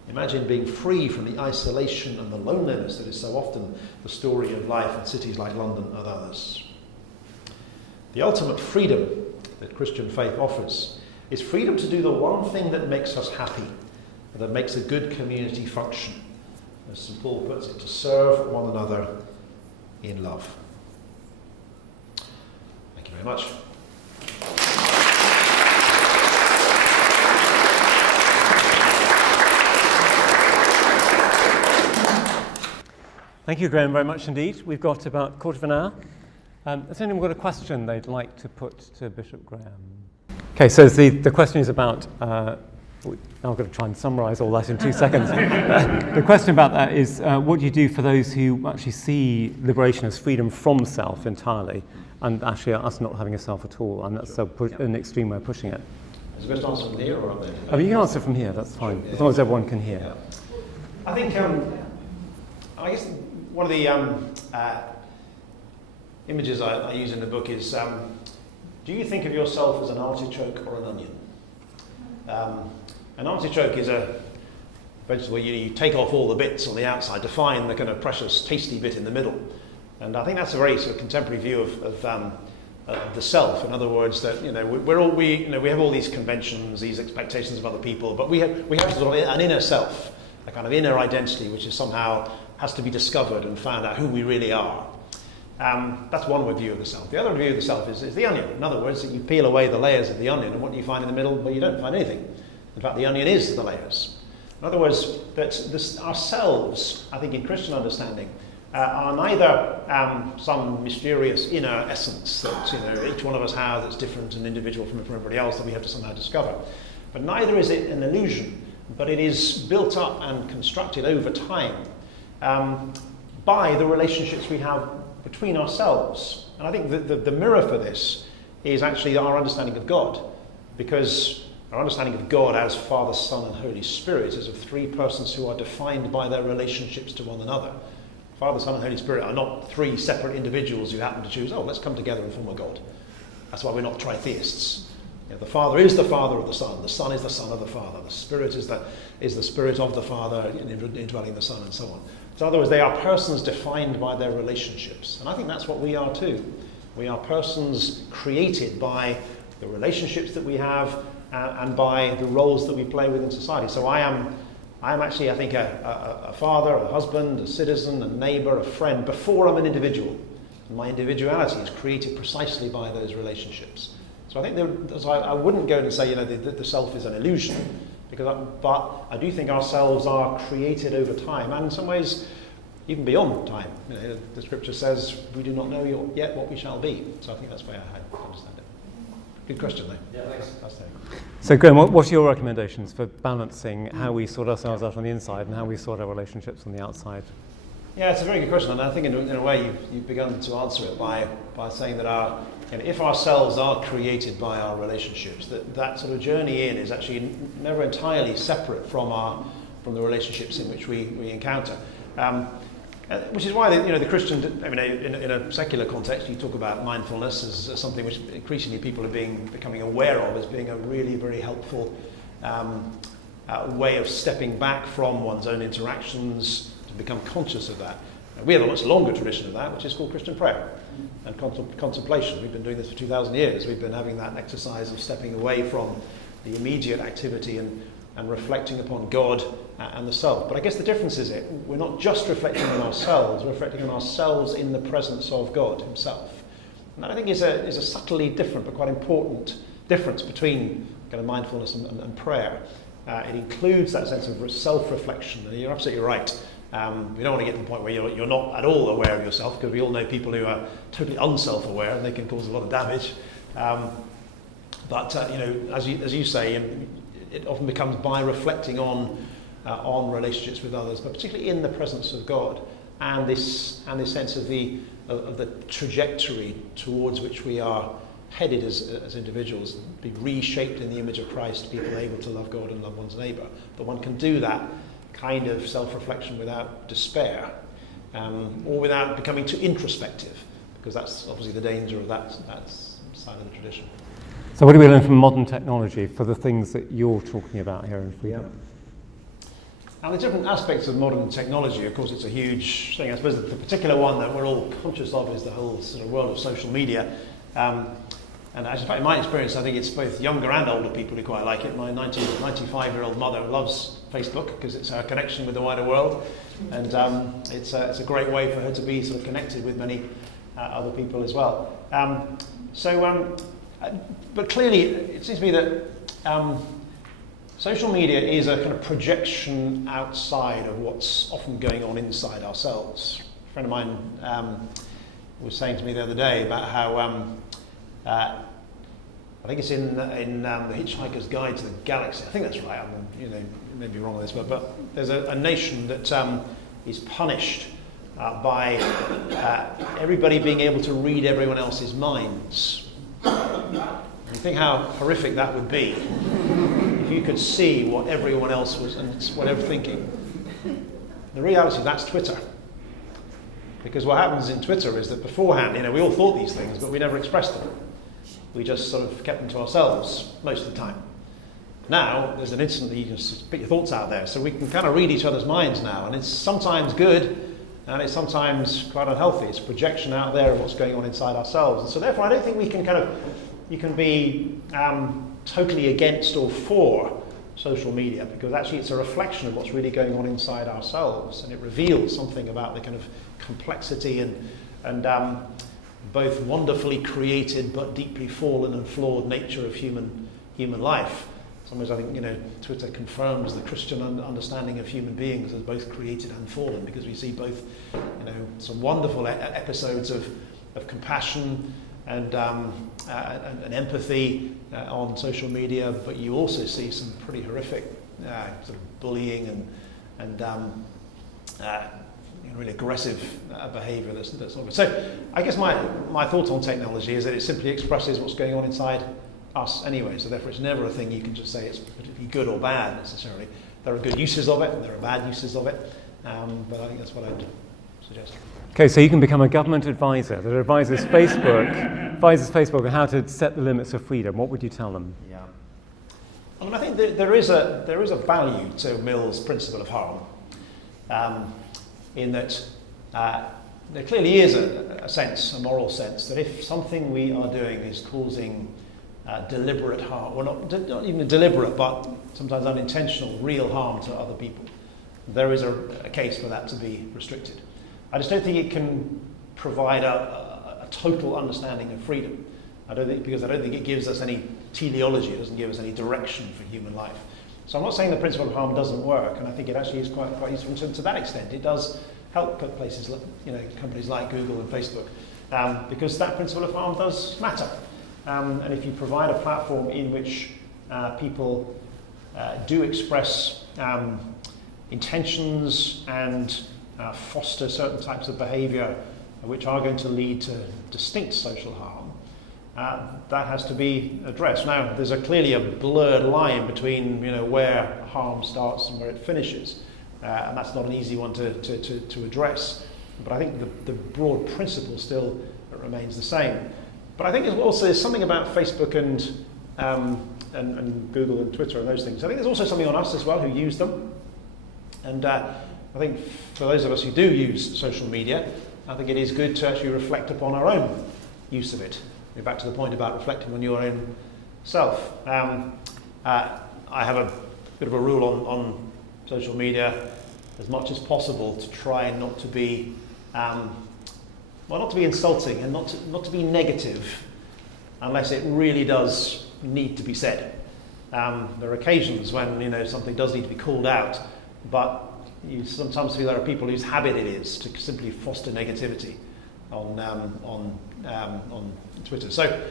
Imagine being free from the isolation and the loneliness that is so often the story of life in cities like London and others. The ultimate freedom that Christian faith offers is freedom to do the one thing that makes us happy, and that makes a good community function. As St. Paul puts it, to serve one another in love. Thank you very much. Thank you, Graham, very much indeed. We've got about a quarter of an hour. Has anyone got a question they'd like to put to Bishop Graham? Okay, so the question is about, now I've got to try and summarise all that in 2 seconds. The question about that is, what do you do for those who actually see liberation as freedom from self entirely, and actually us not having a self at all, and that's an extreme way of pushing it? Is it best to answer from here or up there? I mean, you can answer from here, that's fine, as long as everyone can hear. Yeah. I think, I guess one of the images I use in the book is, do you think of yourself as an artichoke or an onion? An artichoke is a vegetable you take off all the bits on the outside to find the kind of precious, tasty bit in the middle. And I think that's a very sort of contemporary view of the self. In other words, that we have all these conventions, these expectations of other people, but we have sort of an inner self, a kind of inner identity, which is somehow has to be discovered and found out who we really are. That's one view of the self. The other view of the self is the onion. In other words, that you peel away the layers of the onion, and what do you find in the middle? Well, you don't find anything. In fact, the onion is the layers. In other words, that ourselves, I think in Christian understanding, are neither some mysterious inner essence that each one of us has that's different and individual from everybody else that we have to somehow discover. But neither is it an illusion, but it is built up and constructed over time by the relationships we have between ourselves. And I think the mirror for this is actually our understanding of God, because our understanding of God as Father, Son, and Holy Spirit is of three persons who are defined by their relationships to one another. Father, Son, and Holy Spirit are not three separate individuals who happen to choose, let's come together and form a God. That's why we're not tritheists. The Father is the Father of the Son is the Son of the Father, the Spirit is the Spirit of the Father indwelling the Son, and so on. So in other words, they are persons defined by their relationships. And I think that's what we are too. We are persons created by the relationships that we have and by the roles that we play within society. So I am actually, I think, a father, a husband, a citizen, a neighbour, a friend, before I'm an individual. And my individuality is created precisely by those relationships. So I think I wouldn't go and say, the self is an illusion, but I do think ourselves are created over time, and in some ways, even beyond time. The scripture says we do not know yet what we shall be. So I think that's the way I understand it. Good question, though. Yeah, thanks. So, Graham, what are your recommendations for balancing how we sort ourselves out on the inside and how we sort our relationships on the outside? Yeah, it's a very good question, and I think in a way you've begun to answer it by saying that if ourselves are created by our relationships, that sort of journey in is actually never entirely separate from the relationships in which we encounter. Which is why the Christian, in a secular context, you talk about mindfulness as something which increasingly people are becoming aware of as being a really very helpful way of stepping back from one's own interactions to become conscious of that. We have a much longer tradition of that, which is called Christian prayer and contemplation. We've been doing this for 2,000 years. We've been having that exercise of stepping away from the immediate activity and reflecting upon God and the self. But I guess the difference is we're not just reflecting on ourselves, we're reflecting on ourselves in the presence of God himself. And that I think is a subtly different but quite important difference between kind of mindfulness and prayer. It includes that sense of self-reflection, and you're absolutely right. We don't want to get to the point where you're not at all aware of yourself, because we all know people who are totally unself-aware and they can cause a lot of damage. But as you say, it often becomes by reflecting on relationships with others, but particularly in the presence of God, and this sense of the trajectory towards which we are headed as individuals, be reshaped in the image of Christ, people able to love God and love one's neighbour. But one can do that kind of self-reflection without despair, or without becoming too introspective, because that's obviously the danger of that side of the tradition. So what do we learn from modern technology for the things that you're talking about here in freedom? Yeah. And the different aspects of modern technology, of course, it's a huge thing. I suppose the particular one that we're all conscious of is the whole sort of world of social media. And in fact, in my experience, I think it's both younger and older people who quite like it. My 95-year-old mother loves Facebook because it's her connection with the wider world, and it's a great way for her to be sort of connected with many other people as well. But clearly, it seems to me that social media is a kind of projection outside of what's often going on inside ourselves. friend of mine was saying to me the other day about how I think it's in the Hitchhiker's Guide to the Galaxy. I think that's right. May be wrong on this, but there's a nation that is punished by everybody being able to read everyone else's minds. You think how horrific that would be if you could see what everyone else was and what they were thinking. The reality, that's Twitter. Because what happens in Twitter is that beforehand, we all thought these things, but we never expressed them. We just sort of kept them to ourselves most of the time. Now, there's an instant that you can just put your thoughts out there, so we can kind of read each other's minds now, and it's sometimes good, and it's sometimes quite unhealthy. It's a projection out there of what's going on inside ourselves. And so therefore, I don't think we can you can be totally against or for social media, because actually it's a reflection of what's really going on inside ourselves, and it reveals something about the kind of complexity and both wonderfully created but deeply fallen and flawed nature of human life. Sometimes I think Twitter confirms the Christian understanding of human beings as both created and fallen, because we see both some wonderful episodes of compassion and empathy on social media, but you also see some pretty horrific sort of bullying and really aggressive behaviour that's not good. So I guess my thought on technology is that it simply expresses what's going on inside us anyway, so therefore it's never a thing you can just say it's particularly good or bad necessarily. There are good uses of it and there are bad uses of it, but I think that's what I'd suggest. Okay, so you can become a government advisor that advises Facebook on how to set the limits of freedom. What would you tell them? Yeah, I think there is a value to Mill's principle of harm, in that there clearly is a moral sense, that if something we are doing is causing deliberate harm, well not even deliberate, but sometimes unintentional, real harm to other people, there is a case for that to be restricted. I just don't think it can provide a total understanding of freedom. Because I don't think it gives us any teleology, it doesn't give us any direction for human life. So I'm not saying the principle of harm doesn't work, and I think it actually is quite useful. And to that extent, it does help places, companies like Google and Facebook, because that principle of harm does matter. And if you provide a platform in which people do express intentions and foster certain types of behaviour which are going to lead to distinct social harm, that has to be addressed. Now, there's clearly a blurred line between where harm starts and where it finishes, and that's not an easy one to address. But I think the broad principle still remains the same. But I think there's something about Facebook and Google and Twitter and those things. I think there's also something on us as well who use them. And I think for those of us who do use social media, I think it is good to actually reflect upon our own use of it. We're back to the point about reflecting on your own self. I have a bit of a rule on social media, as much as possible, to try not to be not to be insulting and not to be negative, unless it really does need to be said. There are occasions when something does need to be called out, but you sometimes feel there are people whose habit it is to simply foster negativity on Twitter. So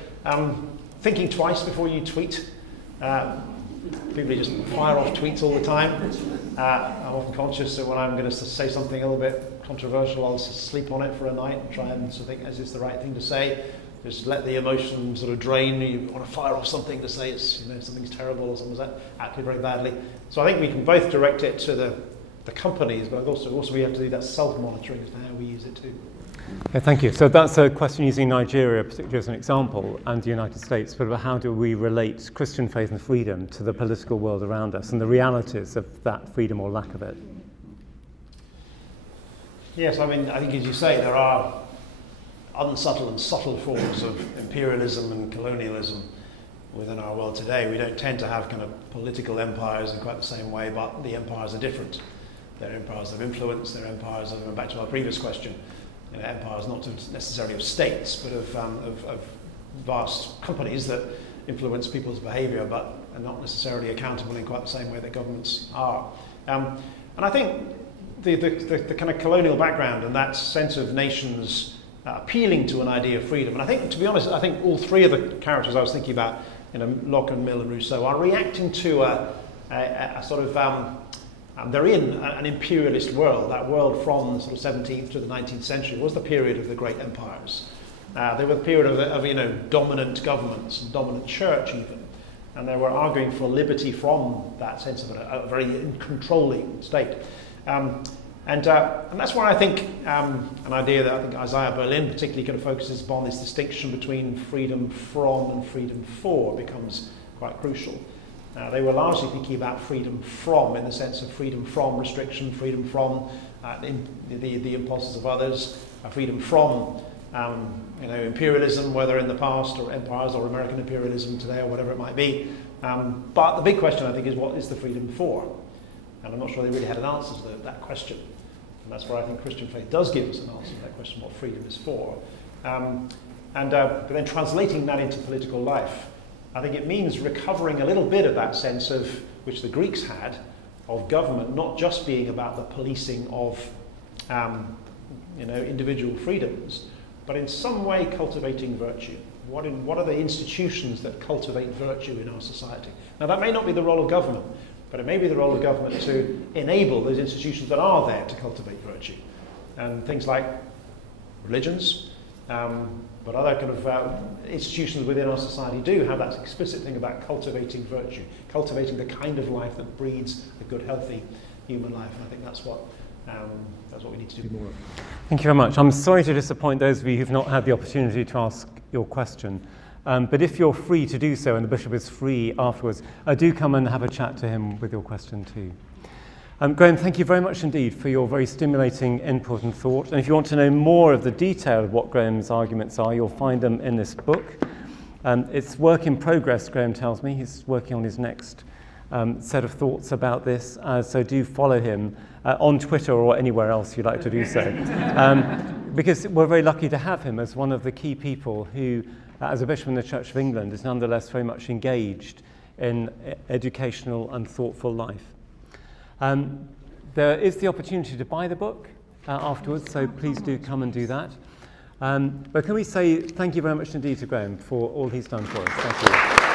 thinking twice before you tweet. People just fire off tweets all the time. I'm often conscious that when I'm going to say something a little bit controversial, I'll sleep on it for a night and try and sort of think, is this the right thing to say? Just let the emotion sort of drain. You want to fire off something to say it's something's terrible or something's acted very badly. So I think we can both direct it to the companies, but also we have to do that self-monitoring as to how we use it too. Okay, thank you. So that's a question using Nigeria, particularly as an example, and the United States, but about how do we relate Christian faith and freedom to the political world around us and the realities of that freedom or lack of it? Yes, I think as you say, there are unsubtle and subtle forms of imperialism and colonialism within our world today. We don't tend to have kind of political empires in quite the same way, but the empires are different. They're empires of influence, they're empires of, back to our previous question, empires not necessarily of states, but of vast companies that influence people's behaviour, but are not necessarily accountable in quite the same way that governments are. And I think the kind of colonial background and that sense of nations appealing to an idea of freedom. And I think, to be honest, I think all three of the characters I was thinking about, Locke and Mill and Rousseau, are reacting to a sort of they're in an imperialist world. That world from the sort of 17th to the 19th century was the period of the great empires. They were the period of dominant governments and dominant church even. And they were arguing for liberty from that sense of a very controlling state. And that's where I think an idea that I think Isaiah Berlin particularly kind of focuses upon, this distinction between freedom from and freedom for, becomes quite crucial. They were largely thinking about freedom from, in the sense of freedom from restriction, freedom from the impulses of others, freedom from imperialism, whether in the past or empires or American imperialism today or whatever it might be. But the big question, I think, is what is the freedom for? And I'm not sure they really had an answer to that question. And that's where I think Christian faith does give us an answer to that question, what freedom is for. But then translating that into political life, I think it means recovering a little bit of that sense of, which the Greeks had, of government not just being about the policing of individual freedoms, but in some way cultivating virtue. What are the institutions that cultivate virtue in our society? Now, that may not be the role of government, but it may be the role of government to enable those institutions that are there to cultivate virtue. And things like religions, but other kind of institutions within our society do have that explicit thing about cultivating virtue, cultivating the kind of life that breeds a good, healthy human life. And I think that's what we need to do more of. Thank you very much. I'm sorry to disappoint those of you who've not had the opportunity to ask your question. But if you're free to do so, and the bishop is free afterwards, do come and have a chat to him with your question too. Graham, thank you very much indeed for your very stimulating input and thought. And if you want to know more of the detail of what Graham's arguments are, you'll find them in this book. It's work in progress, Graham tells me. He's working on his next set of thoughts about this, so do follow him on Twitter or anywhere else you'd like to do so. Because we're very lucky to have him as one of the key people who, as a bishop in the Church of England, is nonetheless very much engaged in educational and thoughtful life. There is the opportunity to buy the book afterwards, so please do come and do that. But can we say thank you very much indeed to Graham for all he's done for us. Thank you.